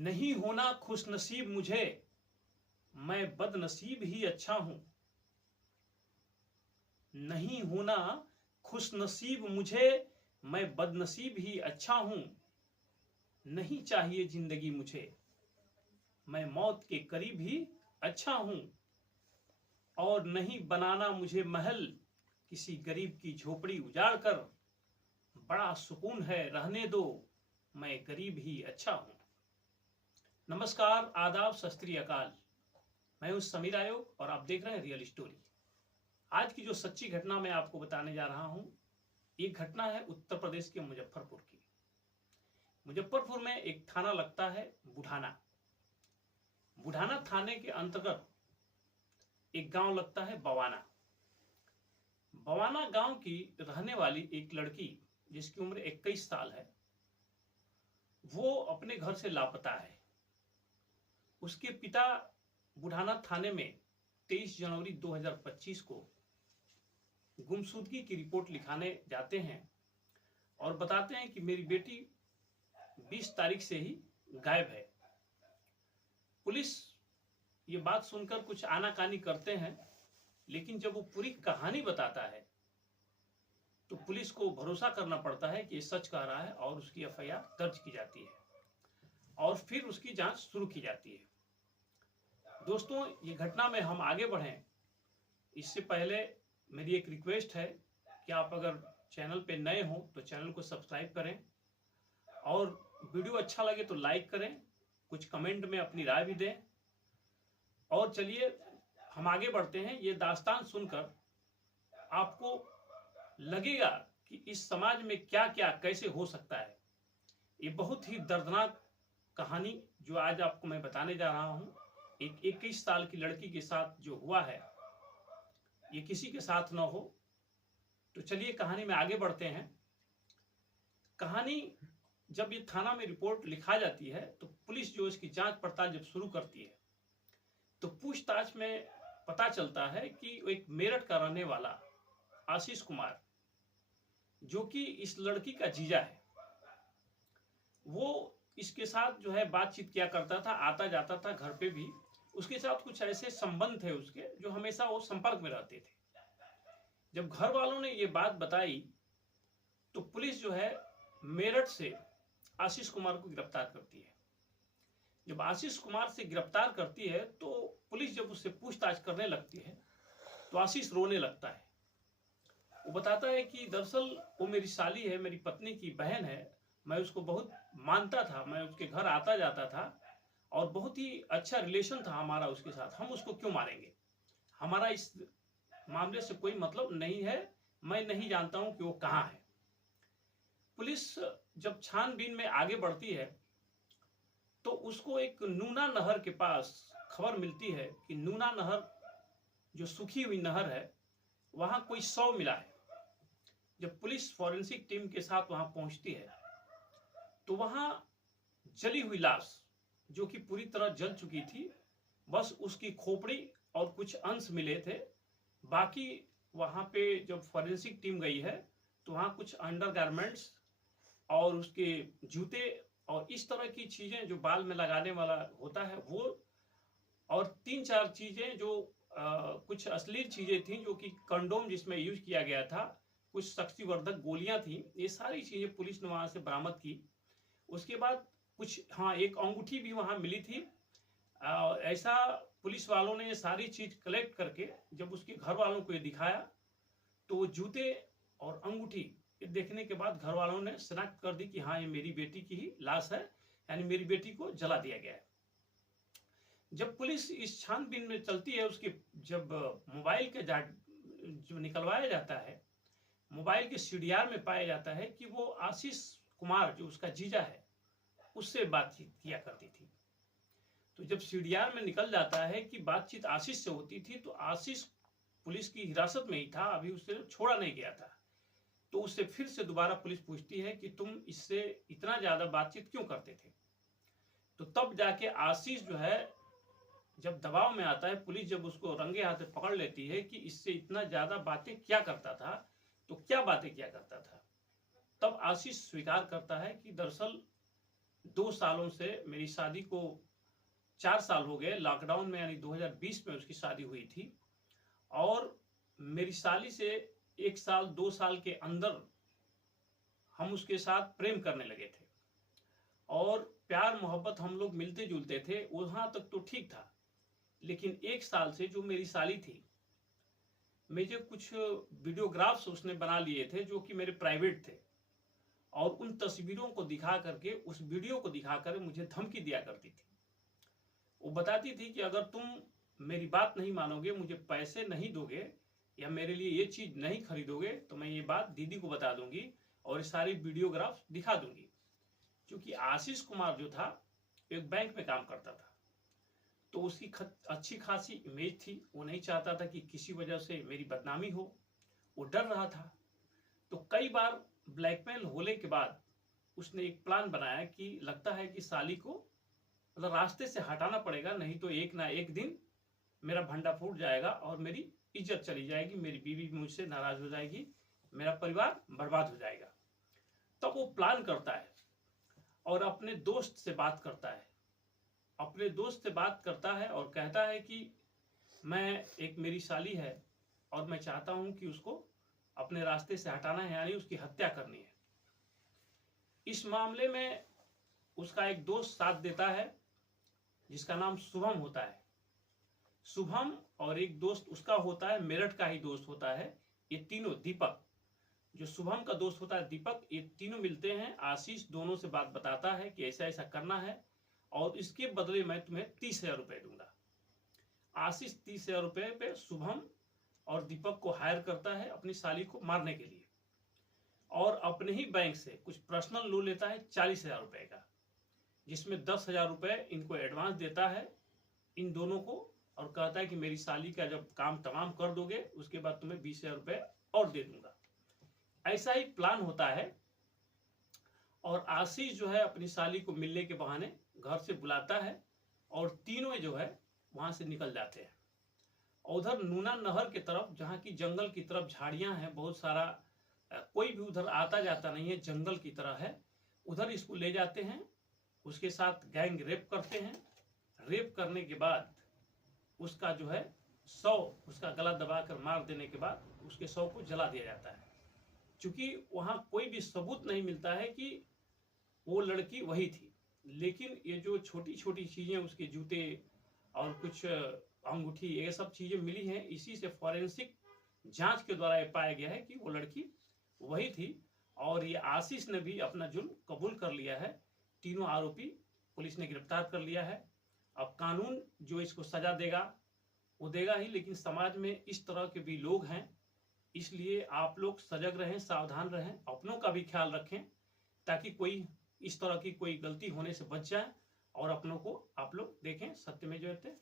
नहीं होना खुशनसीब मुझे, मैं बदनसीब ही अच्छा हूं। नहीं होना खुशनसीब मुझे, मैं बदनसीब ही अच्छा हूं। नहीं चाहिए जिंदगी मुझे, मैं मौत के करीब ही अच्छा हूं। और नहीं बनाना मुझे महल, किसी गरीब की झोपड़ी उजाड़ कर। बड़ा सुकून है रहने दो, मैं गरीब ही अच्छा हूं। नमस्कार, आदाब, सत श्री अकाल। मैं हूं समीर आयोग और आप देख रहे हैं रियल स्टोरी। आज की जो सच्ची घटना मैं आपको बताने जा रहा हूं, ये घटना है उत्तर प्रदेश के मुजफ्फरपुर की। मुजफ्फरपुर में एक थाना लगता है बुढ़ाना। बुढ़ाना थाने के अंतर्गत एक गांव लगता है बवाना। बवाना गांव की रहने वाली एक लड़की जिसकी उम्र 21 साल है, वो अपने घर से लापता है। उसके पिता बुढ़ाना थाने में 23 जनवरी 2025 को गुमशुदगी की रिपोर्ट लिखाने जाते हैं और बताते हैं कि मेरी बेटी 20 तारीख से ही गायब है। पुलिस ये बात सुनकर कुछ आनाकानी करते हैं, लेकिन जब वो पूरी कहानी बताता है तो पुलिस को भरोसा करना पड़ता है कि ये सच कह रहा है और उसकी एफआईआर दर्ज की जाती है और फिर उसकी जांच शुरू की जाती है। दोस्तों, ये घटना में हम आगे बढ़ें इससे पहले मेरी एक रिक्वेस्ट है कि आप अगर चैनल पे नए हो तो चैनल को सब्सक्राइब करें और वीडियो अच्छा लगे तो लाइक करें, कुछ कमेंट में अपनी राय भी दें। और चलिए हम आगे बढ़ते हैं। ये दास्तान सुनकर आपको लगेगा कि इस समाज में क्या क्या कैसे हो सकता है। ये बहुत ही दर्दनाक कहानी जो आज आपको मैं बताने जा रहा हूं, एक 21 साल की लड़की के साथ जो हुआ है, ये किसी के साथ ना हो। तो चलिए कहानी में आगे बढ़ते हैं। कहानी जब ये थाना में रिपोर्ट लिखा जाती है तो पुलिस जो इसकी जांच पड़ताल जब शुरू करती है तो पूछताछ में पता चलता है कि एक मेरठ का रहने वाला आशीष कुमार, जो कि इस लड़की का जीजा है, वो इसके साथ जो है बातचीत किया करता था, आता जाता था घर पे भी। उसके साथ कुछ ऐसे संबंध थे उसके जो हमेशा वो संपर्क में रहते थे। जब घर वालों ने ये बात बताई तो पुलिस जो है मेरठ से आशीष कुमार को गिरफ्तार करती है। जब आशीष कुमार से गिरफ्तार करती है तो पुलिस जब उससे पूछताछ करने लगती है तो आशीष रोने लगता है। वो बताता है कि दरअसल वो मेरी साली है, मेरी पत्नी की बहन है, मैं उसको बहुत मानता था, मैं उसके घर आता जाता था और बहुत ही अच्छा रिलेशन था हमारा उसके साथ। हम उसको क्यों मारेंगे? हमारा इस मामले से कोई मतलब नहीं है, मैं नहीं जानता हूं कि वो कहां है। पुलिस जब छानबीन में आगे बढ़ती है तो उसको एक नूना नहर के पास खबर मिलती है कि नूना नहर जो सूखी हुई नहर है, वहां कोई शव मिला है। जब पुलिस फॉरेंसिक टीम के साथ वहां पहुंचती है तो वहां जली हुई लाश, जो कि पूरी तरह जल चुकी थी, बस उसकी खोपड़ी और कुछ अंश मिले थे। बाकी वहां पे जब फॉरेंसिक टीम गई है तो वहां कुछ अंडरगारमेंट्स और उसके जूते और इस तरह की चीजें जो बाल में लगाने वाला होता है वो, और 3-4 चीजें जो कुछ अश्लील चीजें थी, जो कि कंडोम जिसमें यूज किया गया था, कुछ शक्तिवर्धक गोलियां थी, ये सारी चीजें पुलिस ने वहां से बरामद की। उसके बाद कुछ एक अंगूठी भी वहां मिली थी। ऐसा पुलिस वालों ने ये सारी चीज कलेक्ट करके जब उसके घर वालों को ये दिखाया तो वो जूते और अंगूठी देखने के बाद घर वालों ने शिनाख्त कर दी कि हाँ, ये मेरी बेटी की ही लाश है, यानी मेरी बेटी को जला दिया गया है। जब पुलिस इस छानबीन में चलती है, उसके जब मोबाइल के जो निकलवाया जाता है, मोबाइल के सीडीआर में पाया जाता है कि वो आशीष कुमार जो उसका जीजा है उससे बातचीत किया करती थी। तो जब सीडीआर में निकल जाता है कि बातचीत आशीष से होती थी, तो आशीष पुलिस की हिरासत में ही था, अभी उससे छोड़ा नहीं गया था। तो उससे फिर से दोबारा पुलिस पूछती है कि तुम इससे इतना ज्यादा बातचीत क्यों करते थे? तो तब जाके आशीष जो है जब दबाव में आता है, पुलिस जब उसको रंगे हाथ पकड़ लेती है कि इससे इतना ज्यादा बातें क्या करता था, तो क्या बातें क्या करता था, तब आशीष स्वीकार करता है कि दरअसल 2 सालों से मेरी शादी को 4 साल हो गए, लॉकडाउन में यानी 2020 में उसकी शादी हुई थी। और मेरी साली से 1 साल 2 साल के अंदर हम उसके साथ प्रेम करने लगे थे और प्यार मोहब्बत हम लोग मिलते जुलते थे, वहां तक तो ठीक था। लेकिन 1 साल से जो मेरी साली थी, मुझे कुछ वीडियोग्राफ्स उसने बना लिए थे जो कि मेरे प्राइवेट थे, और उन तस्वीरों को दिखा करके, उस वीडियो को दिखाकर मुझे धमकी दिया करती थी। वो बताती थी कि अगर तुम मेरी बात नहीं मानोगे, मुझे पैसे नहीं दोगे या मेरे लिए ये चीज नहीं खरीदोगे, तो मैं ये बात दीदी को बता दूंगी और ये सारी वीडियोग्राफ्स दिखा दूंगी। क्योंकि आशीष कुमार जो था एक बैंक में काम करता था, तो उसकी अच्छी खासी इमेज थी। वो नहीं चाहता था कि किसी वजह से मेरी बदनामी हो, वो डर रहा था। तो कई बार ब्लैकमेल होने के बाद उसने एक प्लान बनाया कि लगता है कि साली को मतलब रास्ते से हटाना पड़ेगा, नहीं तो एक ना एक दिन मेरा भंडा फूट जाएगा और मेरी इज्जत चली जाएगी, मेरी बीवी मुझसे नाराज हो जाएगी, मेरा परिवार बर्बाद हो जाएगा। तब वो प्लान करता है और अपने दोस्त से बात करता है, अपने दोस्त से बात करता है और कहता है कि मैं एक मेरी साली है और मैं चाहता हूं कि उसको अपने रास्ते से हटाना है, यानी उसकी हत्या करनी है। इस मामले में उसका एक दोस्त साथ देता है जिसका नाम शुभम होता है। शुभम और एक दोस्त उसका होता है, मेरठ का ही दोस्त होता है। ये तीनों, दीपक, जो शुभम का दोस्त होता है दीपक, ये तीनों मिलते हैं। आशीष दोनों से बात बताता है कि ऐसा ऐसा करना है और इसके बदले मैं तुम्हें 30,000 रुपए दूंगा। आशीष 30,000 रुपए पे शुभम और दीपक को हायर करता है अपनी साली को मारने के लिए, और अपने ही बैंक से कुछ पर्सनल लोन लेता है 40,000 रुपए का, जिसमें 10,000 रुपए इनको एडवांस देता है इन दोनों को, और कहता है कि मेरी साली का जब काम तमाम कर दोगे उसके बाद तुम्हें 20,000 रुपए और दे दूंगा। ऐसा ही प्लान होता है। और आशीष जो है अपनी साली को मिलने के बहाने घर से बुलाता है और तीनों जो है वहां से निकल जाते हैं। उधर नूना नहर की तरफ, जहाँ की जंगल की तरफ झाड़ियां हैं बहुत सारा, कोई भी उधर आता जाता नहीं है, जंगल की तरह है, उधर इसको ले जाते हैं। उसके साथ गैंग रेप करते हैं। रेप करने के बाद उसका जो है शव, उसका गला दबाकर मार देने के बाद उसके शव को जला दिया जाता है। क्योंकि वहां कोई भी सबूत नहीं मिलता है कि वो लड़की वही थी। लेकिन ये जो छोटी छोटी चीजें, उसके जूते और कुछ अंगूठी, ये सब चीजें मिली हैं, इसी से फॉरेंसिक जांच के द्वारा ये पाया गया है कि वो लड़की वही थी। और ये आशीष ने भी अपना जुर्म कबूल कर लिया है। तीनों आरोपी पुलिस ने गिरफ्तार कर लिया है। अब कानून जो इसको सजा देगा वो देगा ही, लेकिन समाज में इस तरह के भी लोग हैं, इसलिए आप लोग सजग रहें, सावधान रहें, अपनों का भी ख्याल रखें, ताकि कोई इस तरह की कोई गलती होने से बच जाए और अपनों को आप लोग देखें। सत्य में जयते।